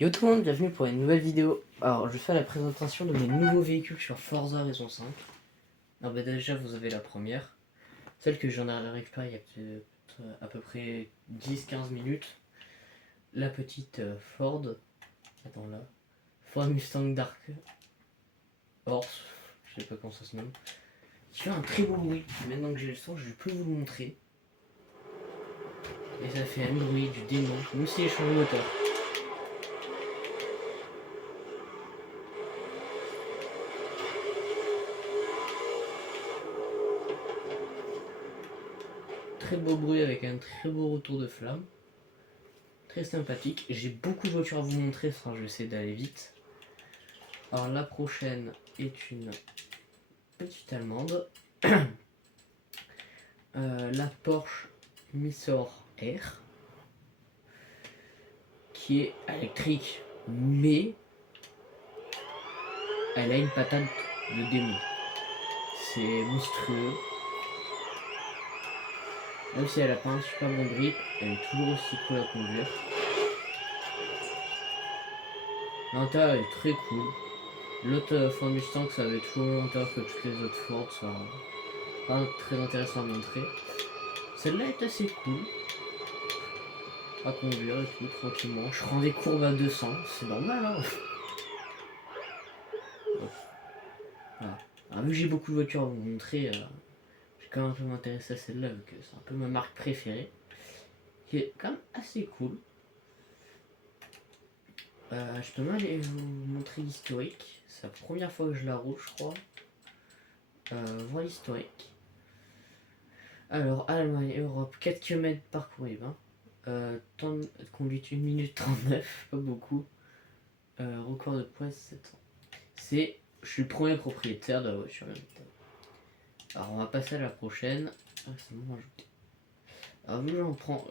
Yo tout le monde, bienvenue pour une nouvelle vidéo. Alors je fais la présentation de mes nouveaux véhicules sur Forza Horizon 5. Alors déjà vous avez la première, celle que j'en ai récupérée il y a peut-être à peu près 10-15 minutes. La petite Ford, attends là, Ford Mustang Dark Horse, je sais pas comment ça se nomme, qui fait un très beau bruit. Maintenant que j'ai le son, je peux vous le montrer. Et ça fait un bruit du démon, même si j'ai changé le moteur. Très beau bruit avec un très beau retour de flamme. Très sympathique. J'ai beaucoup de voitures à vous montrer, enfin je vais essayer d'aller vite. Alors la prochaine est une petite allemande. La Porsche Missor R, qui est électrique, mais elle a une patate de démon. C'est monstrueux. Même si elle a pas un super bon grip, elle est toujours aussi cool à conduire. L'intérieur est très cool. L'autre Ford Mustang, ça avait toujours le l'intérieur que toutes les autres Ford, ça pas très intéressant à montrer. Celle-là est assez cool à conduire et tout, tranquillement. Je prends des courbes à 200, c'est normal, hein. Voilà. Alors, vu que j'ai beaucoup de voitures à vous montrer, j'ai quand même un peu m'intéresser à celle-là, vu que c'est un peu ma marque préférée, qui est quand même assez cool. Je peux même aller vous montrer l'historique. C'est la première fois que je la roule, je crois. Voilà l'historique. Alors, Allemagne, Europe, 4 km parcourus. Temps de conduite 1 minute 39, pas beaucoup. Record de poids 700. Je suis le premier propriétaire de la voiture. Alors, on va passer à la prochaine. Récemment ajouté. Alors, vu que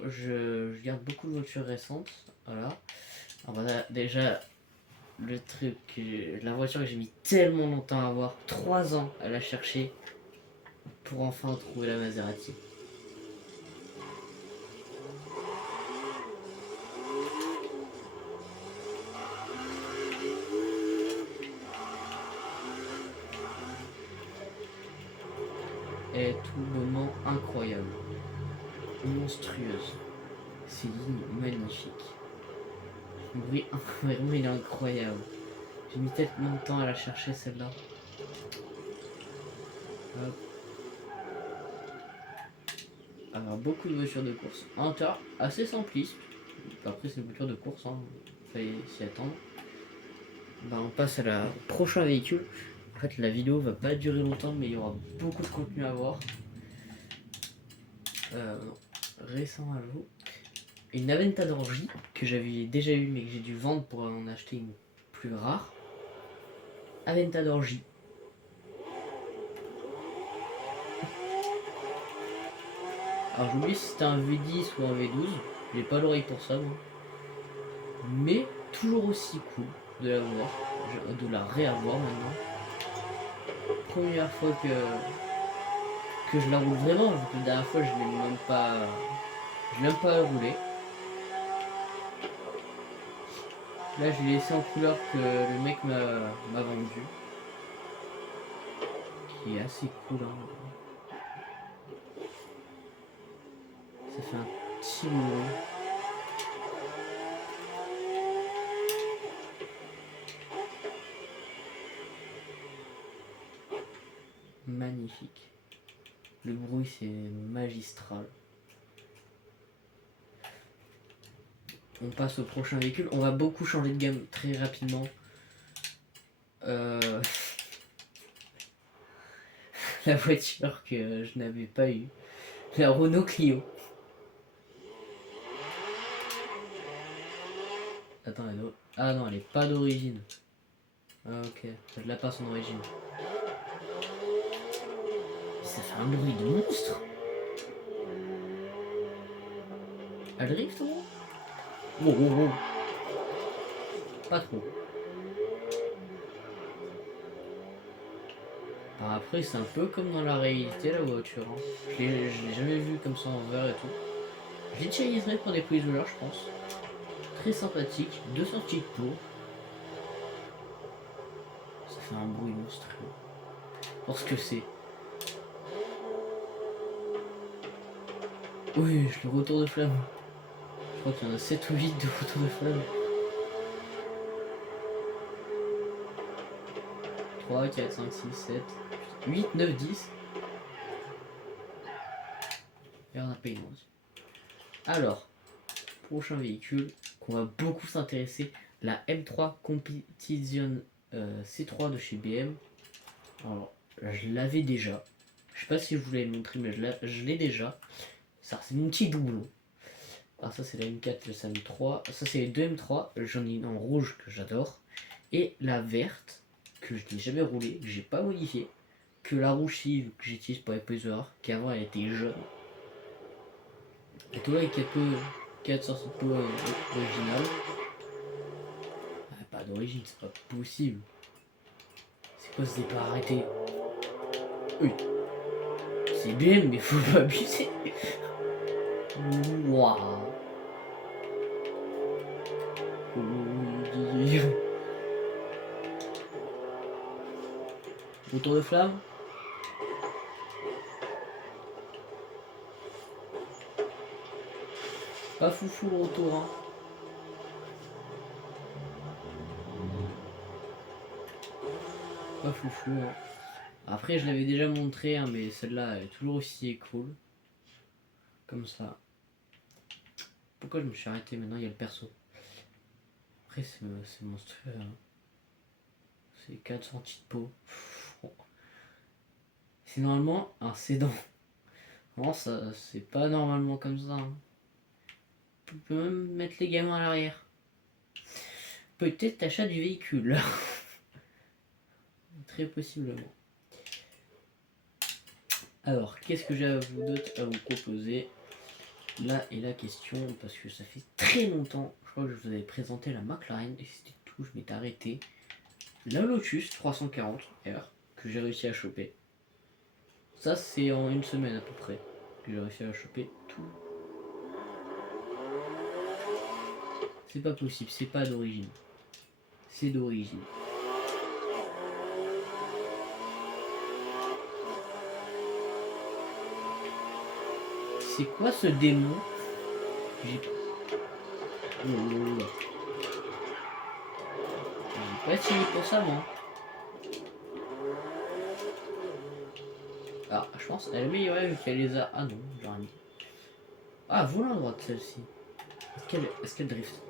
je garde beaucoup de voitures récentes. Voilà. Alors, voilà, déjà, le truc, la voiture que j'ai mis tellement longtemps à avoir, 3 ans à la chercher pour enfin trouver la Maserati. Elle est tout bonnement incroyable, monstrueuse. Ces lignes magnifiques. Le bruit, vraiment, il est incroyable. J'ai mis tellement de temps à la chercher celle-là. Alors, beaucoup de voitures de course. Un tas assez simpliste. Après, c'est une voiture de course, hein. Fallait s'y attendre. On passe à la prochain véhicule. En fait, la vidéo va pas durer longtemps, mais il y aura beaucoup de contenu à voir. Récent à vous. Une Aventador J que j'avais déjà eu, mais que j'ai dû vendre pour en acheter une plus rare. Aventador J. Alors j'oublie si c'était un V10 ou un V12. J'ai pas l'oreille pour ça, moi. Mais toujours aussi cool de la voir, de la réavoir maintenant. Première fois que je la roule vraiment, vu que la dernière fois je l'ai même pas. Je l'ai même pas roulé. Là je l'ai laissé en couleur que le mec m'a vendu. Qui est assez cool, hein. Ça fait un petit moment. Magnifique. Le bruit c'est magistral. On passe au prochain véhicule. On va beaucoup changer de gamme très rapidement. La voiture que je n'avais pas eue. La Renault Clio. Attends, ah non, elle est pas d'origine. Ah ok, je la passe en origine. Ça fait un bruit de monstre. Elle drift ou? Oh, oh, oh. Pas trop. Alors après, c'est un peu comme dans la réalité la voiture, hein. Je l'ai jamais vu comme ça en vert et tout. J'utiliserai pour des prises de je pense. très sympathique, 200 petites pots. Ça fait un bruit monstrueux. Pour ce que c'est. Oui, le retour de flamme. Je crois qu'il y en a 7 ou 8 de retour de flamme. 3, 4, 5, 6, 7, 8, 9, 10. Et on a payé aussi. Alors, prochain véhicule qu'on va beaucoup s'intéresser, la M3 Competition C3 de chez BM. Alors, je l'avais déjà. Je sais pas si je vous l'avais montré, mais je l'ai déjà. Ça, c'est mon petit doublon. Alors ça c'est la M4, le Sam 3. Ça c'est les deux M3. J'en ai une en rouge que j'adore. Et la verte, que je n'ai jamais roulée, que j'ai pas modifiée. Que la rouge que j'utilise pour les Poiser, qui avant elle était jaune. Et tout là avec 4 sorties de peau originales. Ah, pas d'origine, c'est pas possible. C'est quoi ce départ arrêté? Oui. C'est bien, mais faut pas abuser. Waouh. Autour de flamme. Pas foufou le retour, hein. Pas foufou, hein. Après je l'avais déjà montré, hein, mais celle-là est toujours aussi cool. Comme ça. Pourquoi je me suis arrêté? Maintenant il y a le perso. Après c'est monstrueux, hein. C'est 400 petites peaux. C'est normalement un sédan. Non, ça c'est pas normalement comme ça, hein. Tu peux même mettre les gamins à l'arrière. Peut-être achat du véhicule. Très possiblement. Alors, qu'est-ce que j'ai d'autre à vous proposer? Là est la question, parce que ça fait très longtemps, je crois que je vous avais présenté la McLaren, et c'était tout, je m'étais arrêté. La Lotus 340 R, que j'ai réussi à choper. Ça, c'est en une semaine à peu près, que j'ai réussi à choper tout. C'est pas possible, c'est pas d'origine. C'est d'origine. C'est quoi ce démon? J'ai pas tiré pour ça, moi. Ah, je pense qu'elle est améliorée vu qu'elle les a. Ah non, j'aurais mis. Ah, volant à droite celle-ci. Est-ce qu'elle drift?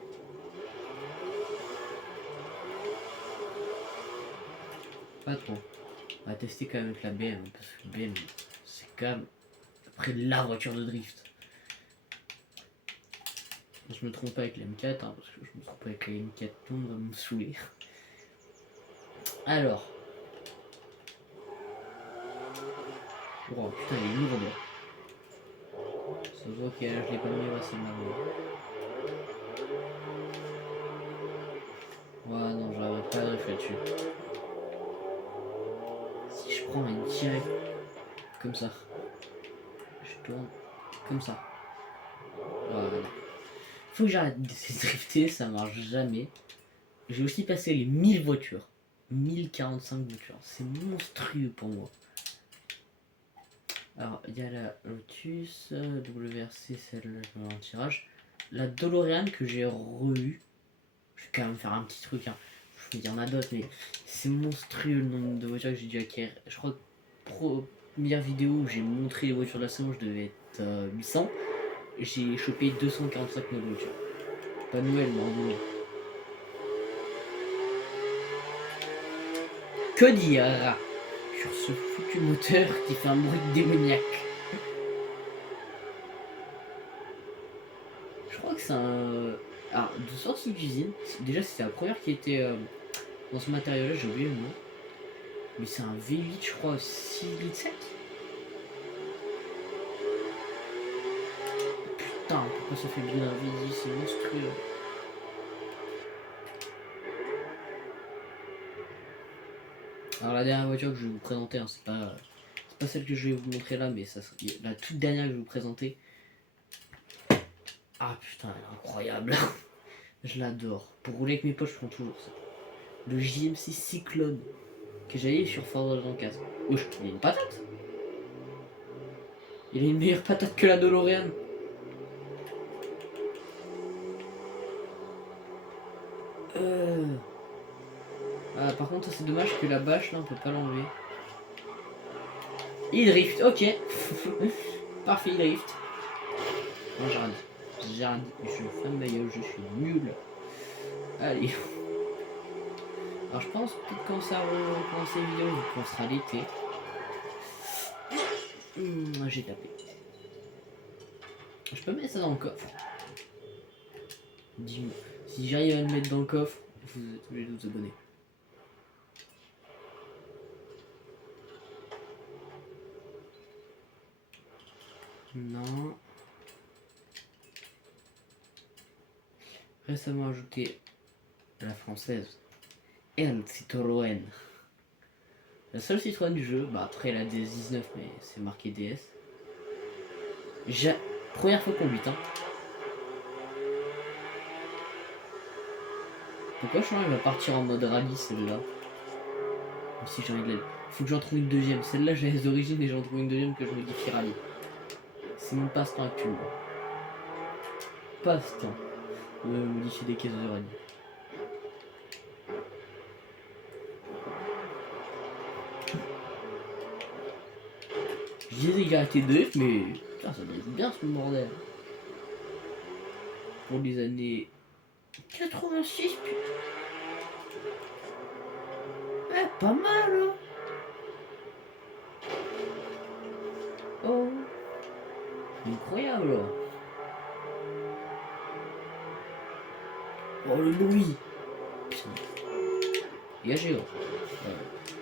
Pas trop. On va tester quand même avec la BM, parce que BM, c'est quand même après la voiture de drift. Je me trompe pas avec la M4, hein, parce que je me trompe pas avec la M4, tout le monde va me saouler. Alors. Oh putain, elle est lourde. Ça se voit que je l'ai pas mis assez mal. Ouais, non, j'aurais pas de drift là-dessus. Si je prends une direct comme ça, je tourne comme ça. Voilà. Faut que j'arrête de drifter, ça marche jamais. J'ai aussi passé les 1000 voitures. 1045 voitures. C'est monstrueux pour moi. Alors, il y a la Lotus, WRC, celle-là, je me mets en tirage. La DeLorean que j'ai re-eu. Je vais quand même faire un petit truc, hein. Il y en a d'autres, mais c'est monstrueux le nombre de voitures que j'ai dû acquérir. Je crois que première vidéo où j'ai montré les voitures de la saison, je devais être 800. J'ai chopé 245 000 voitures. Pas Noël, mais en Noël. Que dire sur ce foutu moteur qui fait un bruit démoniaque? Je crois que c'est un... Alors, de sortie d'usine, déjà c'est la première qui était dans ce matériau-là, j'ai oublié le nom. Mais c'est un V8, je crois, 6 litres 7. Putain, pourquoi ça fait le bruit d'un V10, c'est monstrueux. Alors la dernière voiture que je vais vous présenter, hein, c'est pas celle que je vais vous montrer là, mais ça, la toute dernière que je vais vous présenter. Ah putain, elle est incroyable. Je l'adore. Pour rouler avec mes potes, je prends toujours ça. Le JMC Cyclone que j'avais sur Forza 15. Wesh, il a une patate. Il a une meilleure patate que la DeLorean. Ah, par contre, c'est dommage que la bâche là, on peut pas l'enlever. Il drift, ok. Parfait, il drift. Non, j'arrête. Je ferme ma gueule, je suis nul. Allez. Alors, je pense que quand ça recommence les vidéos, on sera l'été. J'ai tapé. Je peux mettre ça dans le coffre. Dis-moi. Si j'arrive à le mettre dans le coffre, vous êtes obligés de vous abonner. Non. Récemment ajouté la française. El Citroën. La seule Citroën du jeu, bah après la DS19 mais c'est marqué DS. Première fois qu'on conduite hein. Pourquoi je sens elle va partir en mode rallye celle-là? Même si j'ai envie de la... Faut que j'en trouve une deuxième. Celle-là j'ai les origines et j'en trouve une deuxième que je modifie rallye. C'est mon passe-temps actuellement. Passe-temps. Modifier des caisses de rallye. Je disais qu'il arrêtait de drift, mais putain, ça doit être bien ce bordel. Pour les années 86, putain. Ouais, pas mal, hein. Oh, incroyable. Oh, le bruit. Putain. Dégagez, gros.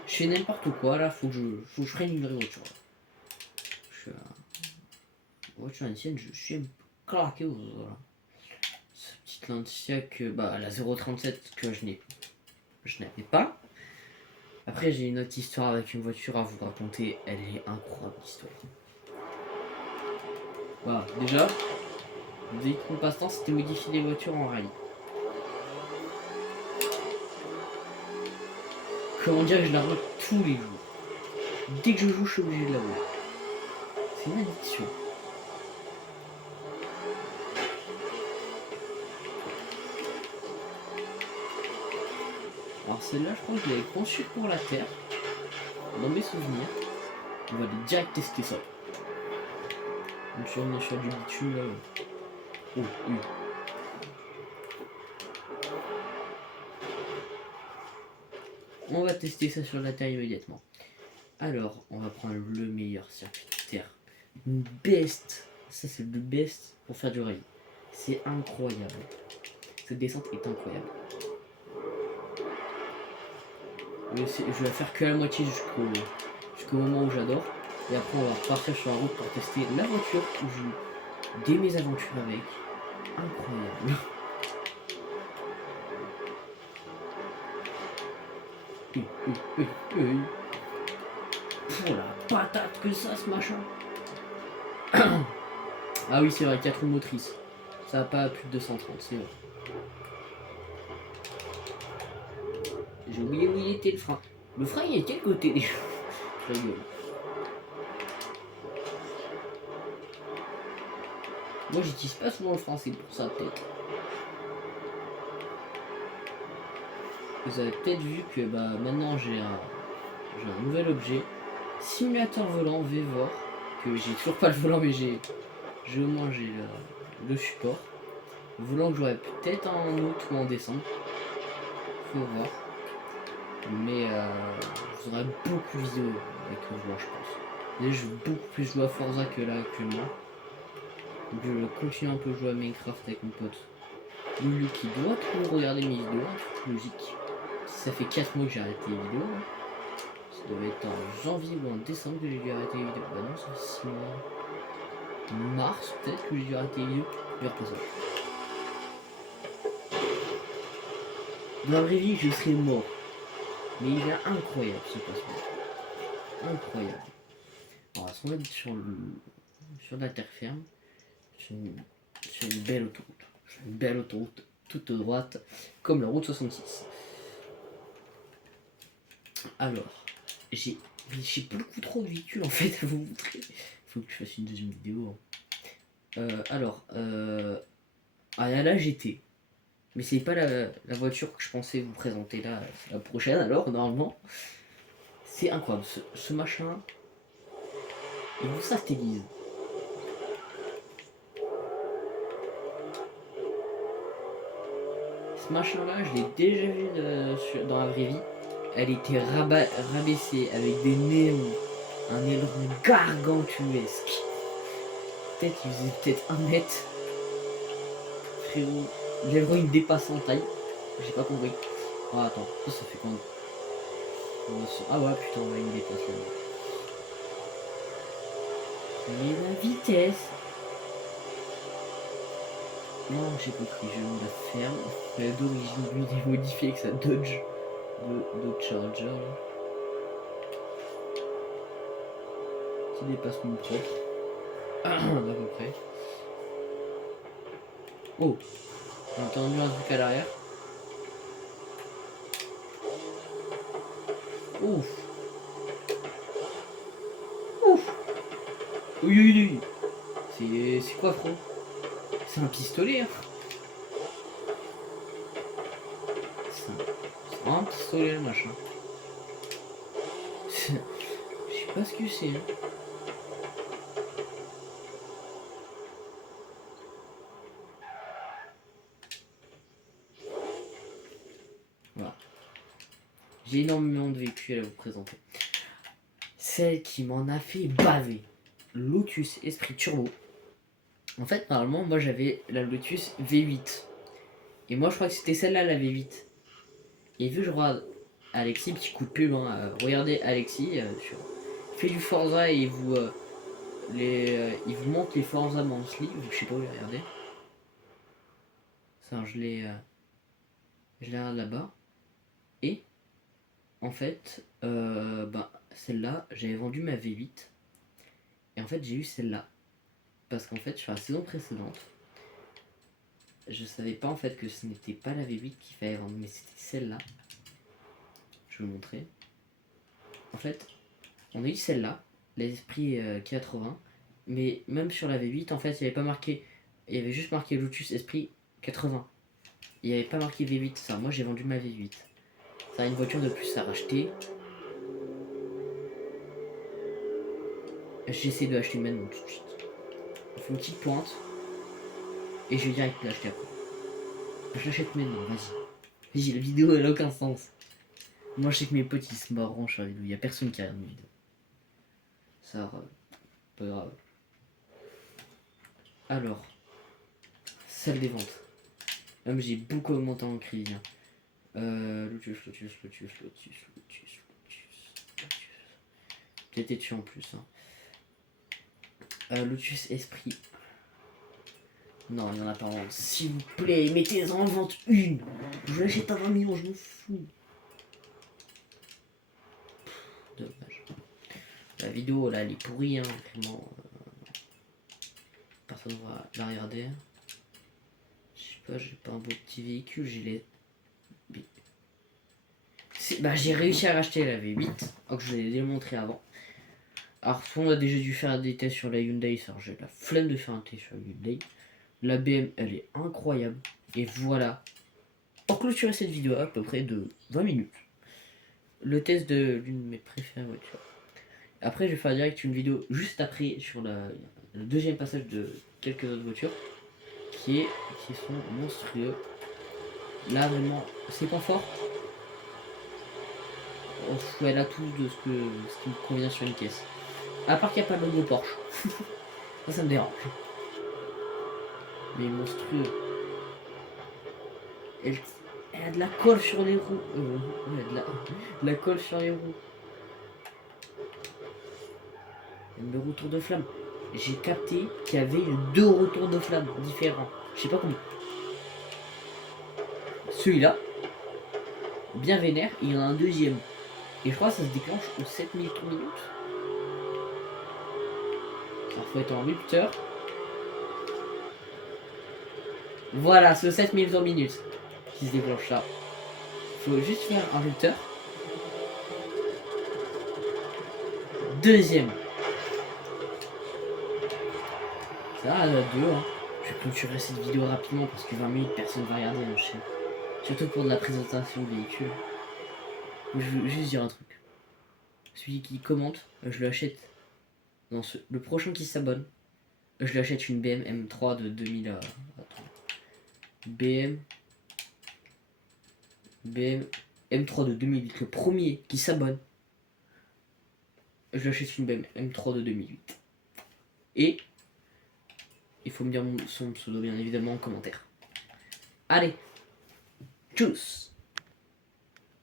Je fais n'importe quoi là, faut que je freine une vraie voiture. Je suis voiture ancienne, je suis un peu claqué aux voilà. Cette petite Lancia que bah la 037 que je n'avais pas. Après j'ai une autre histoire avec une voiture à vous raconter, elle est incroyable l'histoire. Voilà, déjà, dès qu'on passe-temps c'était modifier les voitures en rallye. Comment dire que je la roule tous les jours. Dès que je joue, je suis obligé de la rouler. C'est une addiction. Alors celle-là, je crois que je l'avais conçue pour la Terre. Dans mes souvenirs. On va aller direct tester ça. Donc on est sur du bitume là. Oh, oui. On va tester ça sur la Terre immédiatement. Alors, on va prendre le meilleur circuit de Terre. Best. Ça c'est le best pour faire du rallye. C'est incroyable. Cette descente est incroyable. Je vais faire que la moitié jusqu'au moment où j'adore. Et après on va repartir sur la route pour tester la voiture où j'ai eu des mésaventures avec. Incroyable. Oh la patate que ça ce machin. Ah oui c'est vrai, 4 roues motrices. Ça va pas à plus de 230, c'est vrai. J'ai oublié où il était le frein. Le frein il est de quel côté déjà? Je rigole. Moi j'utilise pas souvent le frein, c'est pour ça peut-être. Vous avez peut-être vu que bah maintenant j'ai un nouvel objet. Simulateur volant Vevor. Que j'ai toujours pas le volant mais j'ai au moins j'ai le support. Le volant que j'aurai peut-être en août ou en décembre. Faut voir. Mais vous aurez beaucoup de vidéos avec le volant je pense. Là je joue beaucoup plus jouer à Forza que là actuellement. Donc je continue un peu à jouer à Minecraft avec mon pote Lulu qui doit toujours regarder mes vidéos, logique. Ça fait 4 mois que j'ai arrêté les vidéos. Ça devait être en janvier ou en décembre que j'ai dû arrêter les vidéos. Bah non, ça fait 6 mois. Mars peut-être que j'ai dû arrêter les vidéos. Je vais reprendre ça. Dans la vraie vie, je serais mort. Mais il est incroyable ce passeport. Incroyable. On va se remettre sur la terre ferme. Sur une belle autoroute. Sur une belle autoroute toute droite, comme la route 66. Alors, j'ai beaucoup trop de véhicules en fait à vous montrer. Il faut que je fasse une deuxième vidéo. Alors, il y a la GT. Mais c'est pas la voiture que je pensais vous présenter là, c'est la prochaine alors, normalement. C'est incroyable, ce machin, il vous satellise. Ce machin là, je l'ai déjà vu dans la vraie vie. Elle était rabaissée avec des néons, un aileron gargantuesque. Peut-être qu'il faisait peut-être 1 mètre. Frérot, l'aileron il dépasse en taille. J'ai pas compris. Ah attends, ça fait combien? Ah ouais putain, il me dépasse là. Mais la vitesse. Non, j'ai compris, je me la ferme. D'origine, lui, il est modifié avec sa Dodge de Charger. Petit dépassement propre. À peu près. Oh, on a entendu un truc à l'arrière. Ouf. Ouf. Oui, oui, oui. C'est quoi, frérot? C'est un pistolet, hein. C'est un pistolet, le machin. Je sais pas ce que c'est, hein. Voilà. J'ai énormément de véhicules à vous présenter. Celle qui m'en a fait baver. Lotus Esprit Turbo. En fait, normalement, moi j'avais la Lotus V8. Et moi je crois que c'était celle-là, la V8. Et vu que je regarde Alexis, petit coup de pub, hein, regardez Alexis, fait du Forza et il vous montre les Forza Monthly, je sais pas où les regarder. Ça, je les regarde là-bas. Et en fait, celle-là, j'avais vendu ma V8. Et en fait, j'ai eu celle-là. Parce qu'en fait, sur la saison précédente, je savais pas en fait que ce n'était pas la V8 qu'il fallait vendre, mais c'était celle-là. Je vais vous montrer. En fait, on a eu celle-là, l'Esprit 80, mais même sur la V8, en fait, il n'y avait pas marqué, il y avait juste marqué Lotus Esprit 80. Il n'y avait pas marqué V8, ça. Moi, j'ai vendu ma V8. Ça a une voiture de plus à racheter. J'essaie de l'acheter maintenant tout de suite. Il faut une petite pointe. Et je vais direct l'acheter après. Je l'achète maintenant, vas-y. Vas-y, la vidéo elle a aucun sens. Moi je sais que mes potes ils se marrent sur la vidéo, il n'y a personne qui regarde mes vidéos. Ça, pas grave. Alors, salle des ventes. Même j'ai beaucoup augmenté en crédit. Lotus. Peut-être dessus en plus. Lotus Esprit. Non, il n'y en a pas en vente. S'il vous plaît, mettez-en en vente une. Je l'achète à 20 millions, je m'en fous. Dommage. La vidéo là, elle est pourrie, hein, vraiment. Personne va la regarder. Je sais pas, j'ai pas un beau petit véhicule, j'ai les. J'ai réussi à racheter la V8, alors que je l'ai démontré avant. Alors, on a déjà dû faire des tests sur la Hyundai, ça j'ai la flemme de faire un test sur la Hyundai. La BM, elle est incroyable. Et voilà. Pour clôturer cette vidéo à peu près de 20 minutes. Le test de l'une de mes préférées voitures. Après, je vais faire direct une vidéo juste après sur le deuxième passage de quelques autres voitures qui sont monstrueux. Là, vraiment, c'est pas fort. Elle a tout de ce qui me convient sur une caisse. À part qu'il n'y a pas de logo Porsche. ça me dérange. Mais monstrueux. Elle a de la colle sur les roues. De la colle sur les roues. Le retour de flamme. J'ai capté qu'il y avait 2 retours de flamme différents. Je sais pas combien. Celui-là, bien vénère, il y en a un deuxième. Et je crois que ça se déclenche aux 7000 tours minutes. Alors faut être en lupteur. Voilà, c'est 7 minutes en minute qui se déclenche là. Faut juste faire un rupteur. Deuxième. Ça, 2, hein. Je vais clôturer cette vidéo rapidement parce que 20 minutes, personne va regarder la chaîne. Surtout pour de la présentation de véhicule. Je veux juste dire un truc. Celui qui commente, je lui achète. Non, le prochain qui s'abonne, je lui achète une BM M3 de 2000. BM M3 de 2008. Le premier qui s'abonne, je lui achète une BM M3 de 2008. Et il faut me dire son pseudo bien évidemment en commentaire. Allez, tchuss!